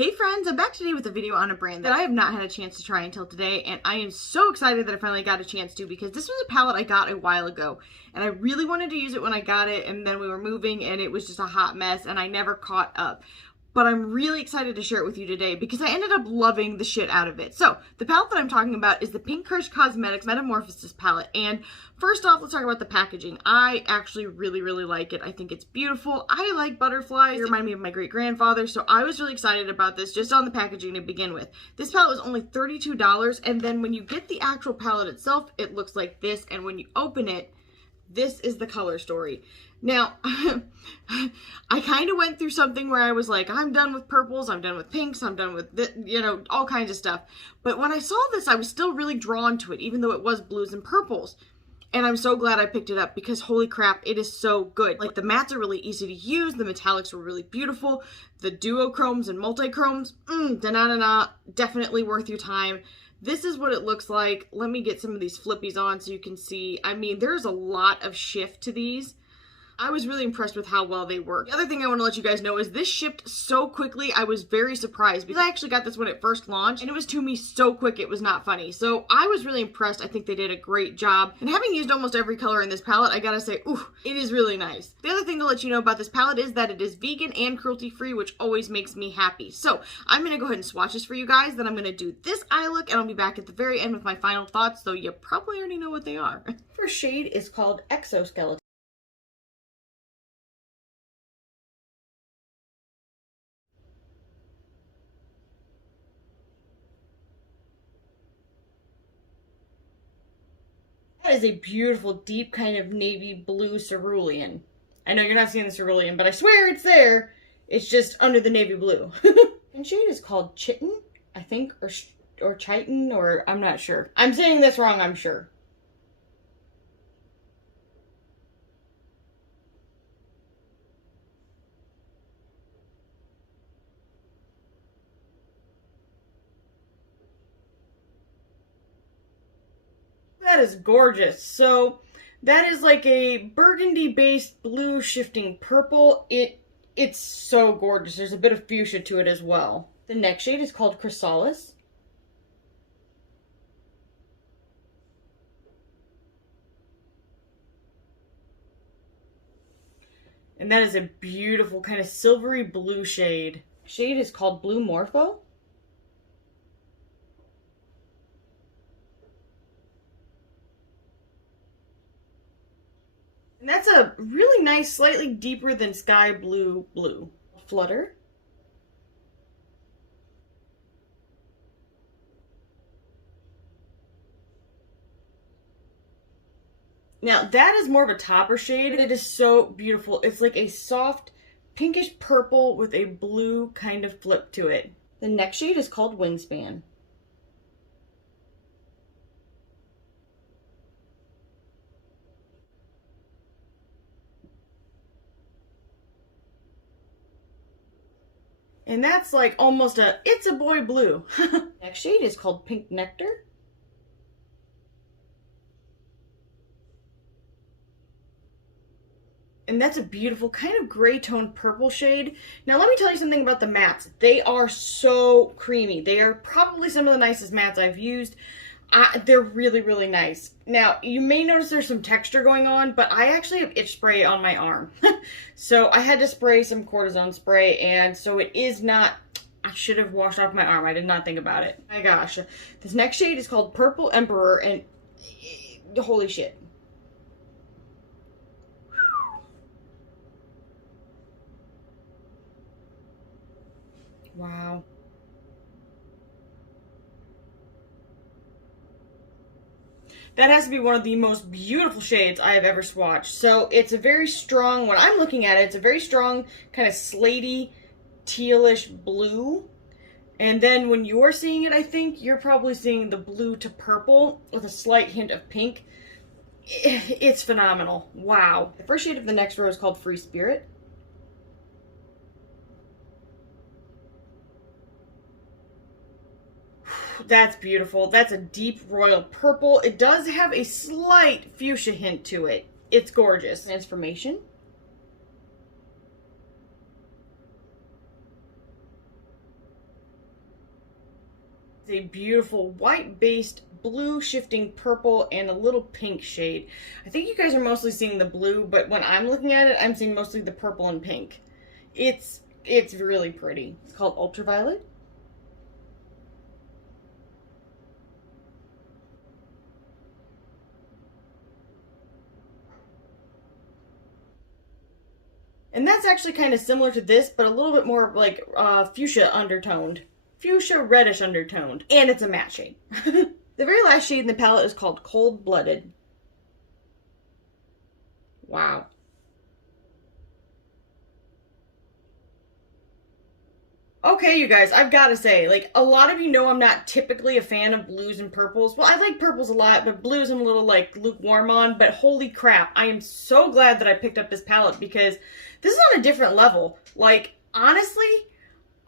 Hey friends, I'm back today with a video on a brand that I have not had a chance to try until today, and I am so excited that I finally got a chance to, because this was a palette I got a while ago and I really wanted to use it when I got it, and then we were moving and it was just a hot mess and I never caught up. But I'm really excited to share it with you today because I ended up loving the shit out of it. So the palette that I'm talking about is the Pink Crush Cosmetics Metamorphosis palette. And first off, let's talk about the packaging. I actually really like it. I think it's beautiful. I like butterflies. They remind me of my great grandfather. So I was really excited about this just on the packaging to begin with. This palette was only $32. And then when you get the actual palette itself, it looks like this. And when you open it, this is the color story. Now, I kind of went through something where I was like, I'm done with purples, I'm done with pinks, I'm done with, all kinds of stuff. But when I saw this, I was still really drawn to it, even though it was blues and purples. And I'm so glad I picked it up because holy crap, it is so good. Like, the mattes are really easy to use, the metallics were really beautiful, the duochromes and multichromes, definitely worth your time. This is what it looks like. Let me get some of these flippies on so you can see. I mean, there's a lot of shift to these. I was really impressed with how well they work. The other thing I want to let you guys know is this shipped so quickly. I was very surprised because I actually got this when it first launched and it was to me so quick it was not funny. So I was really impressed. I think they did a great job. And having used almost every color in this palette, I gotta say, ooh, it is really nice. The other thing to let you know about this palette is that it is vegan and cruelty-free, which always makes me happy. So I'm gonna go ahead and swatch this for you guys. Then I'm gonna do this eye look and I'll be back at the very end with my final thoughts, so you probably already know what they are. First shade is called Exoskeleton. That is a beautiful, deep kind of navy blue cerulean. I know you're not seeing the cerulean, but I swear it's there. It's just under the navy blue. And shade is called Chitin, I think, or Chitin, or I'm not sure. I'm saying this wrong, I'm sure. That is gorgeous. So that is like a burgundy based blue shifting purple. It's so gorgeous. There's a bit of fuchsia to it as well. The next shade is called Chrysalis. And that is a beautiful kind of silvery blue shade. Shade is called Blue Morpho. And that's a really nice, slightly deeper than sky blue blue. Flutter. Now that is more of a topper shade. It is so beautiful. It's like a soft pinkish purple with a blue kind of flip to it. The next shade is called Wingspan. And that's like almost it's a boy blue. Next shade is called Pink Nectar. And that's a beautiful kind of gray toned purple shade. Now let me tell you something about the mattes. They are so creamy. They are probably some of the nicest mattes I've used. They're really nice. Now, you may notice there's some texture going on, but I actually have itch spray on my arm. So I had to spray some cortisone spray, and so it is not... I should have washed off my arm. I did not think about it. My gosh. This next shade is called Purple Emperor, and holy shit. Wow. That has to be one of the most beautiful shades I have ever swatched. So it's a very strong, when I'm looking at it, it's a very strong kind of slatey, tealish blue. And then when you're seeing it, I think you're probably seeing the blue to purple with a slight hint of pink. It's phenomenal. Wow. The first shade of the next row is called Free Spirit. That's beautiful. That's a deep royal purple. It does have a slight fuchsia hint to it. It's gorgeous. Transformation. It's a beautiful white-based blue shifting purple and a little pink shade. I think you guys are mostly seeing the blue, but when I'm looking at it, I'm seeing mostly the purple and pink. It's really pretty. It's called Ultraviolet. And that's actually kind of similar to this, but a little bit more like fuchsia undertoned. Fuchsia reddish undertoned. And it's a matte shade. The very last shade in the palette is called Cold Blooded. Wow. Okay, you guys, I've got to say, like, a lot of you know I'm not typically a fan of blues and purples. Well, I like purples a lot, but blues I'm a little, like, lukewarm on. But holy crap, I am so glad that I picked up this palette because this is on a different level. Like, honestly,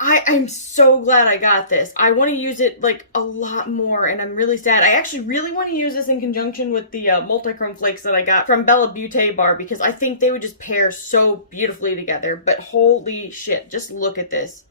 I'm so glad I got this. I want to use it, like, a lot more, and I'm really sad. I actually really want to use this in conjunction with the multichrome flakes that I got from Bella Beauty Bar because I think they would just pair so beautifully together. But holy shit, just look at this.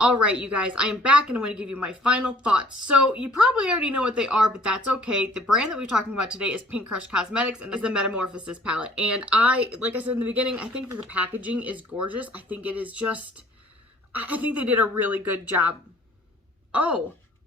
Alright, you guys, I am back and I'm going to give you my final thoughts. So, you probably already know what they are, but that's okay. The brand that we're talking about today is Pink Crush Cosmetics, and this is the Metamorphosis palette. And like I said in the beginning, I think that the packaging is gorgeous. I think it is just, I think they did a really good job.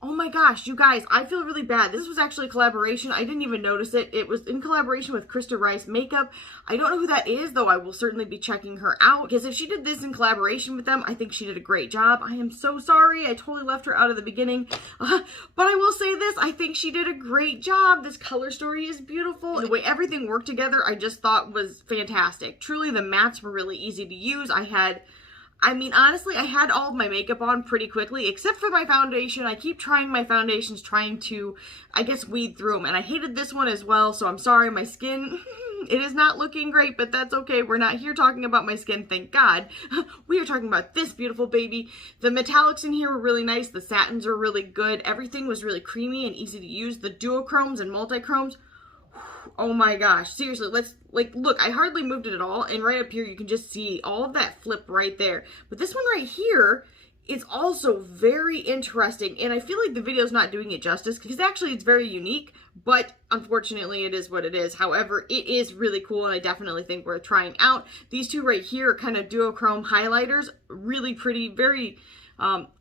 Oh my gosh, you guys, I feel really bad. This was actually a collaboration. I didn't even notice it. It was in collaboration with Christa Rice Makeup. I don't know who that is, though I will certainly be checking her out, because if she did this in collaboration with them, I think she did a great job. I am so sorry. I totally left her out of the beginning. But I will say this, I think she did a great job. This color story is beautiful. The way everything worked together, I just thought was fantastic. Truly, the mattes were really easy to use. Honestly, I had all of my makeup on pretty quickly, except for my foundation. I keep trying my foundations, trying to, I guess, weed through them. And I hated this one as well, so I'm sorry. My skin It is not looking great, but that's okay. We're not here talking about my skin, thank God. We are talking about this beautiful baby. The metallics in here were really nice. The satins are really good. Everything was really creamy and easy to use. The duochromes and multichromes, oh my gosh, seriously, let's, like, look, I hardly moved it at all, and right up here you can just see all of that flip right there. But this one right here is also very interesting, and I feel like the video's not doing it justice because actually it's very unique, but unfortunately it is what it is. However, it is really cool, and I definitely think worth trying out. These two right here are kind of duochrome highlighters, really pretty, very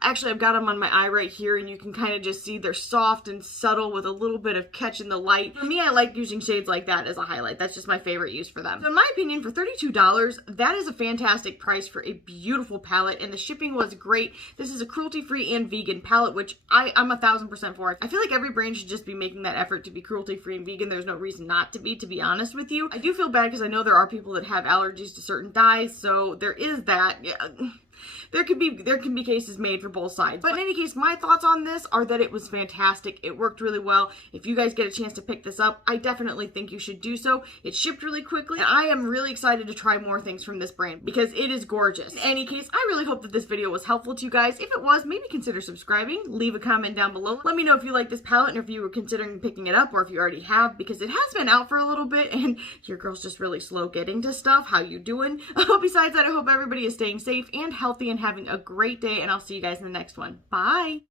actually, I've got them on my eye right here, and you can kind of just see they're soft and subtle with a little bit of catch in the light. For me, I like using shades like that as a highlight. That's just my favorite use for them. So in my opinion, for $32, that is a fantastic price for a beautiful palette, and the shipping was great. This is a cruelty-free and vegan palette, which I'm 1000% for. I feel like every brand should just be making that effort to be cruelty-free and vegan. There's no reason not to be honest with you. I do feel bad because I know there are people that have allergies to certain dyes, so there is that. Yeah. There can be cases made for both sides. But in any case, my thoughts on this are that it was fantastic. It worked really well. If you guys get a chance to pick this up, I definitely think you should do so. It shipped really quickly, and I am really excited to try more things from this brand because it is gorgeous. In any case, I really hope that this video was helpful to you guys. If it was, maybe consider subscribing. Leave a comment down below. Let me know if you like this palette and if you were considering picking it up or if you already have, because it has been out for a little bit and your girl's just really slow getting to stuff. How you doing? Besides that, I hope everybody is staying safe and healthy and having a great day, and I'll see you guys in the next one. Bye!